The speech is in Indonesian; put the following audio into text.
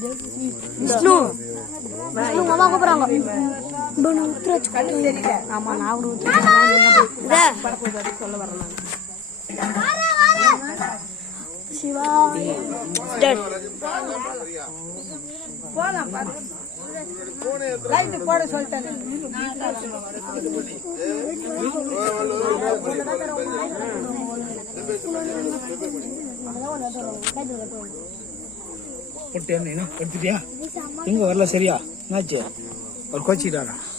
Wisnu. Wisnu mama aku pernah enggak? Bono Putra cukup. Kan jadi deh. Nama Nauru. Nama. Udah. Parku dari Solo Barlan. Mare, mare. Siwa. Dan. Bono Putra. Lain di kuara soltan. போட்டு என்ன படுத்துட்டியா எங்க வரல சரியா என்னாச்சு ஒரு கோச்சிக்கிட்டாரா